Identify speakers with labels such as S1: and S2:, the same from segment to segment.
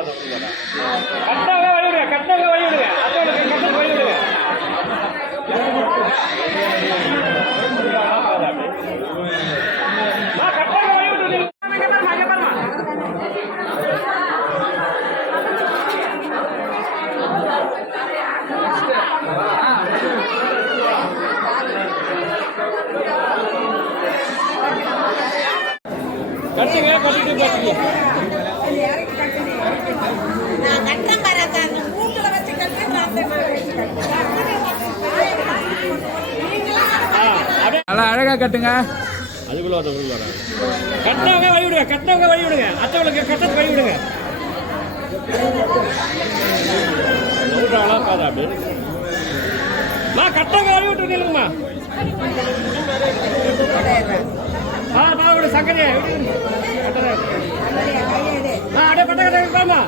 S1: கட்டினாவே வழிவிடுங்க கட்டினாவே வழிவிடுங்க அத்தோட கட்டின வழிவிடுங்க
S2: கட்டுங்க கட்டிட்டு
S3: கட்டுங்க. அழகா கட்டுங்க.
S2: அதுக்குள்ள வர உள்ள வர கட்டினவங்க வழி விடுங்க கட்டினவங்க வழி விடுங்க அத்தவங்களுக்கு கட்டத்து வழி விடுங்க நவுறாங்களா பாரு அப்படி மா கட்டவங்க வழி விட்டு நில்லுங்கம்மா. ஆ பாவோட சக்கரையா ஆ அப்படியே பட்ட கட்டங்க பாமா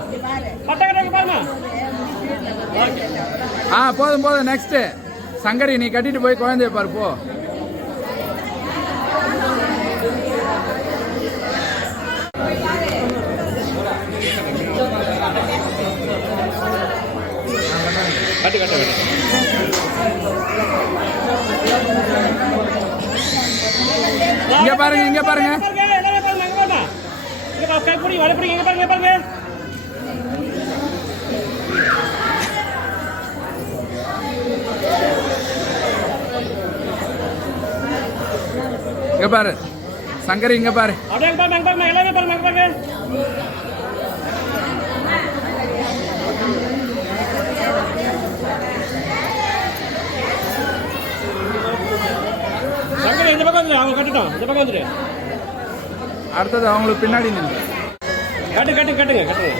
S2: பட்ட கட்டங்க பாமா
S3: ஆ போதும் போதும் நெக்ஸ்ட்டு சங்கரி நீ கட்டிட்டு போய் குழந்தைய பாரு போ.
S2: கட்டு கட்டு கட்டு.
S3: இங்க பாருங்க இங்க பாருங்க.
S2: அங்க பாருங்க இங்க பாருங்க கை புடி வலை புடி இங்க பாருங்க இங்க
S3: பாரு. சங்கரி இங்க பாரு
S2: அப்படியே அங்க பாருங்க பாருங்க எல்லாமே பாருங்க பாருங்க சங்கரி இந்த பக்கம் வந்துரு அவங்க கட்டுட்டோம் இந்த பக்கம் வந்துரு.
S3: அடுத்தது அவங்களுக்கு பின்னாடி நின்று.
S2: கட்டு கட்டு கட்டுங்க கட்டுங்க.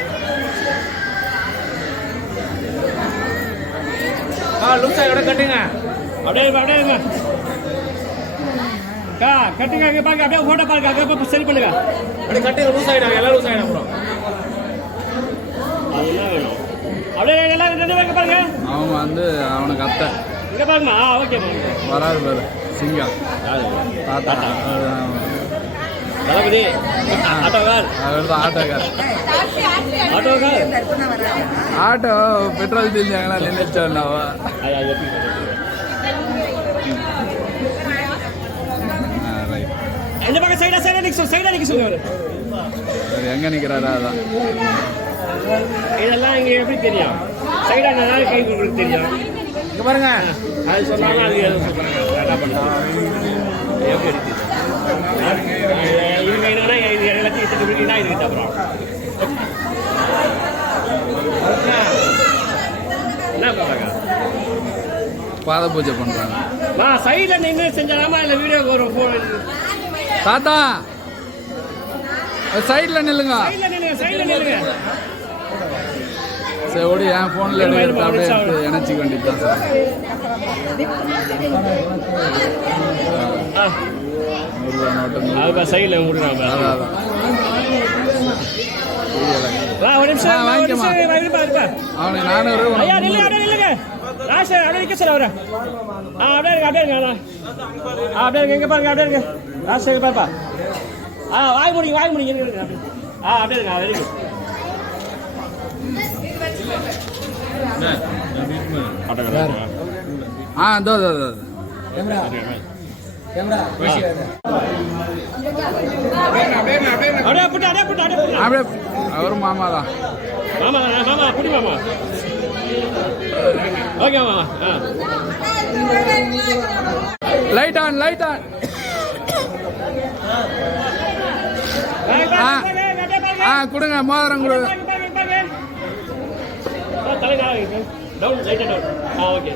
S3: ஆ லூசா இவ்வளோ கட்டுங்க.
S2: அப்படியே அப்படியே இருங்க. அக்கா கட்டுங்க அங்க பாருங்க அப்படியே போட்டோ பாருங்க அங்க போய் சரி பண்ணுங்க.
S3: அப்படி கட்டுங்க லூஸ் ஆயிடும் எல்லாம் லூஸ் ஆயிடும் அப்புறம்
S2: அதுதான் வேணும்? அப்படியே எல்லாரும் ரெண்டு பேருக்கு பாருங்க.
S3: அவங்க வந்து அவனுக்கு அத்தை.
S2: இங்க பாருங்க ஆ ஓகே
S3: வராது பாரு. சிங்கம். தாத்தா.
S2: தளபதி.
S3: ஆட்டோக்கார்.
S1: கற்பனை வராது.
S3: ஆட்டோ பெட்ரோல் தெரிஞ்சாங்களா ரைட்
S2: இந்த பக்கம் சைடா சைடா நிக்க சைடா நிக்க சொல்லுவாரு
S3: எங்க நிக்கிறாரா அதான்.
S2: இதெல்லாம் இங்க எப்படி தெரியும்? சைடா நான் கை தெரியும்?
S3: இங்க பாருங்க.
S2: அது சொன்னாலும் அது சொல்றாங்க. எப்படி இருக்குது இவங்க என்னன்னா இது எல்லாத்தையும் அப்புறம் என்ன பண்ணுறாங்க
S3: பாத பூஜை பண்றாங்க
S2: மா சைடில் நின்று செஞ்சாலாமா இல்லை வீடியோ ஒரு ஃபோன்
S3: தாத்தா சைடுல நில்லுங்க
S2: சைடில் நில்லுங்க சைடில் நில்லுங்க.
S3: சரி ஓடி என் போன்ல எடுத்து அப்படியே எடுத்து இணைச்சிக்க வேண்டியதுதான் சார்
S2: ஆ
S3: நூறு ரூபா நோட்டு
S2: சைடில் விடுறாங்க
S3: அதான் அவனுக்கு நானூறு.
S2: அப்படியே ராசா அப்படியே இருங்க அப்படியே இங்க பாருங்க அப்படியே இருங்க. ராசா இங்க பாருப்பா. ஆ வாய் முடிங்க வாய் முடிங்க ஆ அப்படியே இருங்க.
S3: ஆ இதோ இதோ,
S2: அப்படியே புட்டு அப்படியே புட்டு அப்படியே புட்டு.
S3: அப்படியே அவர் மாமா தான்.
S2: மாமா? மாமா புடி மாமா. ஓகே மாமா ஆ.
S3: லைட் ஆன் லைட் ஆன் ஆ. கொடுங்க மோதிரம் கொடு
S2: பாருங்க, பாருங்க, பாருங்க. ஆ, தலை நாளைக்கு டவுன் லைட்டாக டவுன் ஆ ஓகே